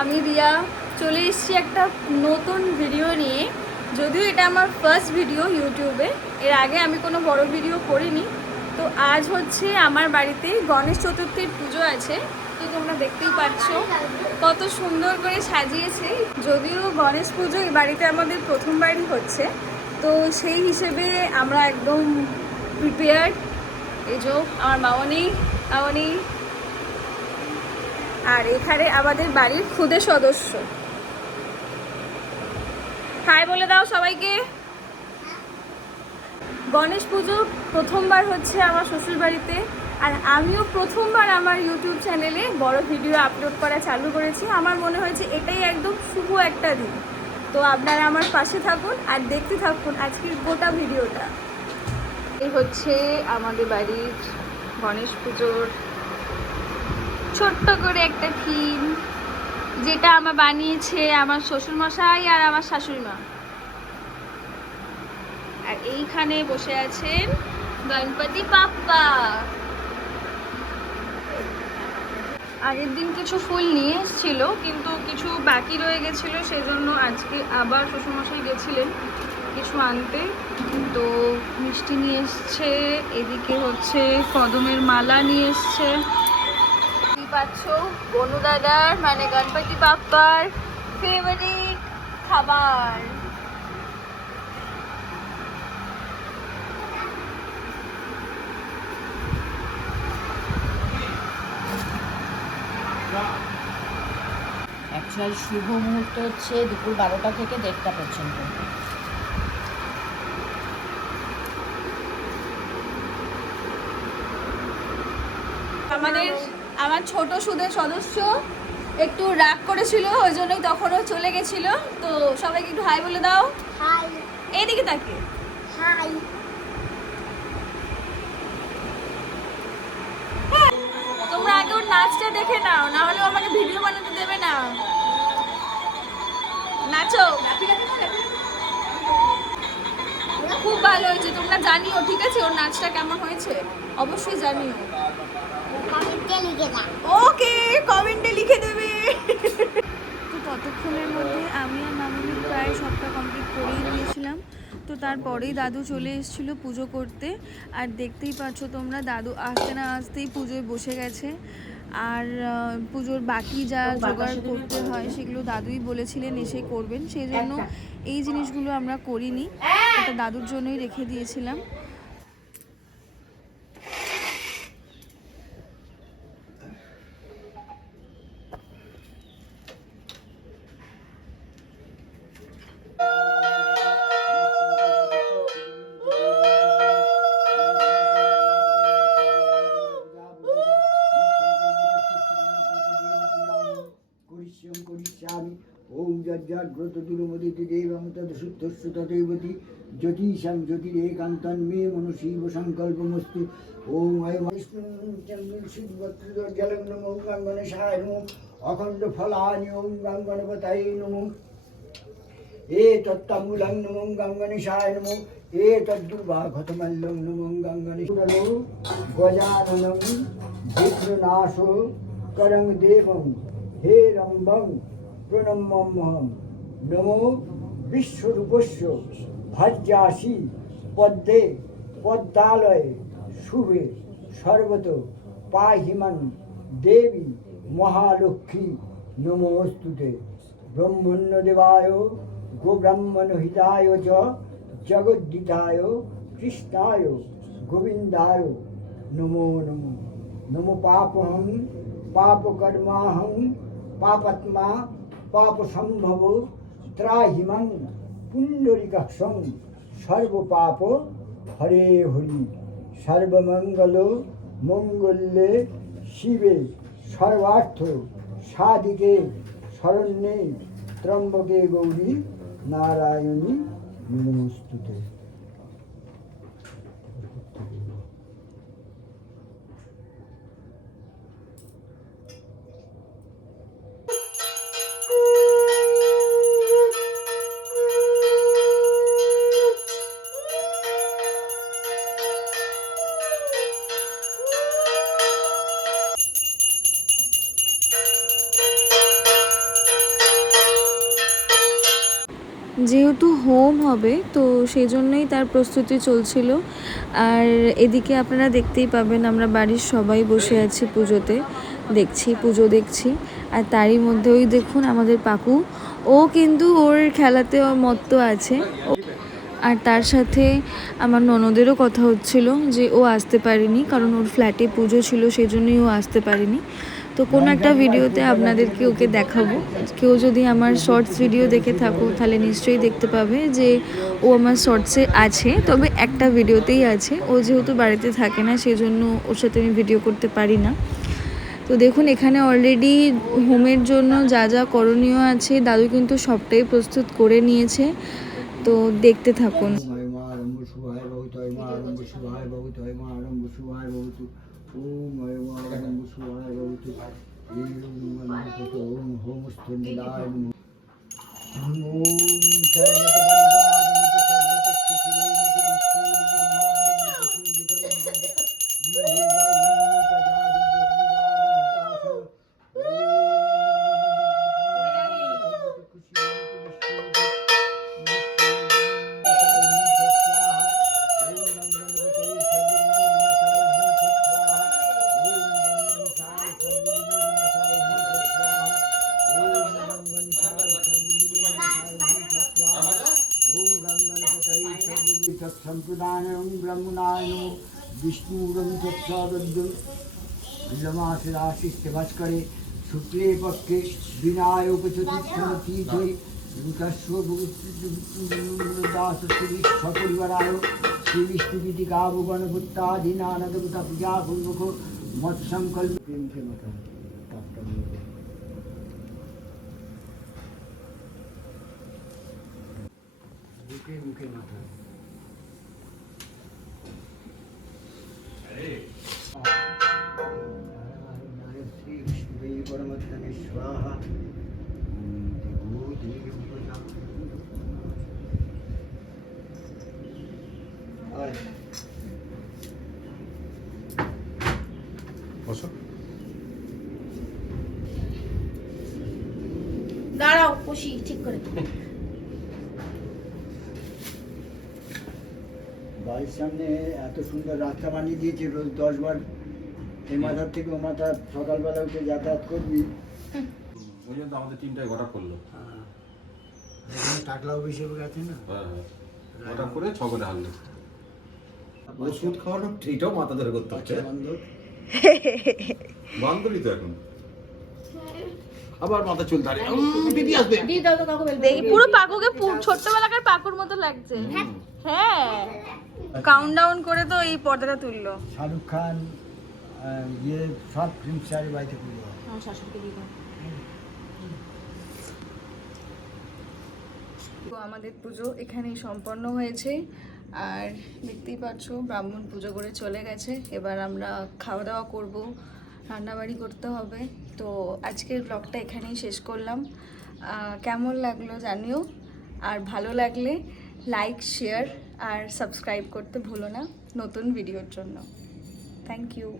আমি রিয়া চলে এসেছি একটা নতুন ভিডিও নিয়ে। যদিও এটা আমার ফার্স্ট ভিডিও ইউটিউবে এর আগে আমি কোনো বড় ভিডিও করিনি। তো আজ হচ্ছে আমার বাড়িতে গণেশ চতুর্থীর পুজো আছে। তো তোমরা দেখতেই পাচ্ছ কত সুন্দর করে সাজিয়েছে। যদিও গণেশ পুজো এই বাড়িতে আমাদের প্রথমবারই হচ্ছে। তো সেই হিসেবে আমরা একদম প্রিপেয়ার্ড এই যে, আমার মামনি মামনি আর এখানে আমাদের বাড়ির খুদে সদস্য। হাই বলে দাও সবাইকে। গণেশ পুজো প্রথমবার হচ্ছে আমার শ্বশুর বাড়িতে আর আমিও প্রথমবার আমার ইউটিউব চ্যানেলে বড় ভিডিও আপলোড করা চালু করেছি। আমার মনে হয়েছে এটাই একদম শুভ একটা দিন। তো আপনারা আমার পাশে থাকুন আর দেখতে থাকুন আজকের গোটা ভিডিওটা। এই হচ্ছে আমাদের বাড়ির গণেশ পুজোর ছোট্ট করে একটা থিম, যেটা আমার বানিয়েছে আমার শ্বশুর মশাই আর আমার শাশুড়ি মা আর এইখানে বসে আছেন গণপতি পাপ্পা। আগের দিন কিছু ফুল নিয়ে এসেছিল, কিন্তু কিছু বাকি রয়ে গেছিল, সেজন্য আজকে আবার শ্বশুরমশাই গেছিলেন কিছু আনতে। তো মিষ্টি নিয়ে এসছে, এদিকে হচ্ছে কদমের মালা নিয়ে এসছে। পাচ্ছ? বনু দাদার মানে গণপতি বাপ্পার ফেভারিট খাবার। অ্যাকচুয়াল শুভ মুহূর্ত হচ্ছে দুপুর বারোটা থেকে দেড়টা পর্যন্ত। আমাদের আমার ছোট সুদের সদস্য একটু রাগ করেছিল ওই জন্যই তখনও চলে গেছিল। তো সবাইকে একটু হাই বলে দাও। হাই। এইদিকে তাকে হাই। তোমরা আগে ওর নাচটা দেখে নাও না হলে আমাকে ভিডিও বানাতে দেবে না। নাচো। খুব ভালো হয়েছে তোমরা জানিও ঠিক আছে? ওর নাচটা কেমন হয়েছে? অবশ্যই জানিও। ওকে কমেন্টে লিখে দেবে। তো ততক্ষণের মধ্যে আমি আর মামনি প্রায় সবটা কমপ্লিট করেই নিয়েছিলাম। তো তারপরেই দাদু চলে এসেছিল পুজো করতে। আর দেখতেই পাচ্ছ তোমরা দাদু আসতে না আসতেই পুজোয় বসে গেছে। আর পুজোর বাকি যা জোগাড় করতে হয় সেগুলো দাদুই বলেছিলেন এসে করবেন। সেই জন্য এই জিনিসগুলো আমরা করিনি। এটা দাদুর জন্যই রেখে দিয়েছিলাম। করিষ্যম করিষ্যামি ওম যজ্জাগ্রত দুরমদিতি দেবম তদ শুদ্ধস্য তদেবতি জ্যোতিষাং জ্যোতিরেকান্তন মে মনুষীব সংকল্পমস্তু। ওম অয়ম জলম নমো গঙ্গনেশায় নমো। অখণ্ড ফলানি ওম গঙ্গনপতায় নমো। এ তত্তামূলং নমো গঙ্গনেশায় নমো। এ তদ্দুর্বাঘতমল্লং নমো গঙ্গনেশায় গজাননম বিঘ্ননাশ করং দেবং। হে রম্বং প্রণম্যহম নমো বিশ্বরূপস্য ভজ্জাসি পদ্মে পদ্মালয়ে শুভে সর্বত পাহিমান দেবী মহালক্ষ্মী, নমস্তুতে। ব্রহ্মণ্য দেবায়, গোব্রাহ্মণ হিতায় চ জগদ্দিতায় কৃষ্ণায়, গোবিন্দায়। নমো নমো। নমো পাপহং পাপকর্মাহং পাপাত্মা পাপসম্ভব ত্রাহিমং পুণ্ডরিকাক্ষং সর্বপাপ হরে হরি সর্বমঙ্গল মঙ্গলে শিবে সর্বার্থ সাধিকে শরণ্যে ত্রম্বকে গৌরী নারায়ণী নমস্তুতে যেহেতু হোম হবে, তো সেই জন্যই তার প্রস্তুতি চলছিল। আর এদিকে আপনারা দেখতেই পাবেন, আমরা বাড়ির সবাই বসে আছি পুজোতে। দেখছি, পুজো দেখছি। আর তারই মধ্যে ওই দেখুন আমাদের পাকু। ও কিন্তু ওর খেলাতে ওর মত্ত আছে। আর তার সাথে আমার ননদেরও কথা হচ্ছিল যে ও আসতে পারেনি, কারণ ওর ফ্ল্যাটে পুজো ছিল, সেই জন্যই ও আসতে পারেনি। তো কোনো একটা ভিডিওতে আপনাদেরকে ওকে দেখাবো। কেউ যদি আমার শর্টস ভিডিও দেখে থাকো, তাহলে নিশ্চয়ই দেখতে পাবে যে ও আমার শর্টসে আছে। তবে একটা ভিডিওতেই আছে। ও যেহেতু বাড়িতে থাকে না, সেজন্য ওর সাথে আমি ভিডিও করতে পারি না। তো দেখুন, এখানে অলরেডি হোমের জন্য যা যা করণীয় আছে, দাদু কিন্তু সবটাই প্রস্তুত করে নিয়েছে। তো দেখতে থাকুন। Om my Om Om Om Om Om Om Om Om Om Om Om Om Om Om Om Om तत्सम्प्रदानं ब्रह्मणायनो विष्णुरमितमाशिराशिश्च भस्करे शुक्ले पक्षे विनाय उपचतुर्थमतीथे स्वपरिवाराय श्रीविष्णुविधि गावो मुखे मुखे माता। দাঁড়াও কষি ঠিক করে। বাড়ির সামনে এত সুন্দর রাস্তা বানিয়ে দিয়েছে রোজ দশ বার এই মাথার থেকে ও মাথা সকালবেলা উঠে যাতায়াত করবি। ওই জন্য আমাদের টিমটাই ঘটা করল। এখানে টাকলা অভিষেক আছে না? হ্যাঁ হ্যাঁ। ঘটা করে ছ করে হারলো। ওষুধ খাওয়ানো এটাও মাথা ধরে করতে হচ্ছে। বন্ধ বান্ধবী। তো এখন। আবার মাথা চুল দাঁড়িয়ে। দিদি আসবে। দিয়ে দাও তো কাকু বেলবে দেখি পুরো পাকুকে ছোট্টবেলাকার পাকুর মতো লাগছে। হ্যাঁ। কাউন্টডাউন করে তো এই পর্দাটা তুললো। শাহরুখ খান ইয়ে সব ফিল্ম স্টারের বাড়িতে পুজো হয় আমার শাশুড়িকে দিয়ে তো আমাদের পুজো এখানেই সম্পন্ন হয়েছে। আর দেখতেই পাচ্ছ ব্রাহ্মণ পুজো করে চলে গেছে। এবার আমরা খাওয়া দাওয়া করব রান্নাবাড়ি করতে হবে। তো আজকের ব্লগটা এখানেই শেষ করলাম। কেমন লাগল জানিও। আর ভালো লাগলে লাইক শেয়ার আর সাবস্ক্রাইব করতে ভুলো না নতুন ভিডিওর জন্য। Thank you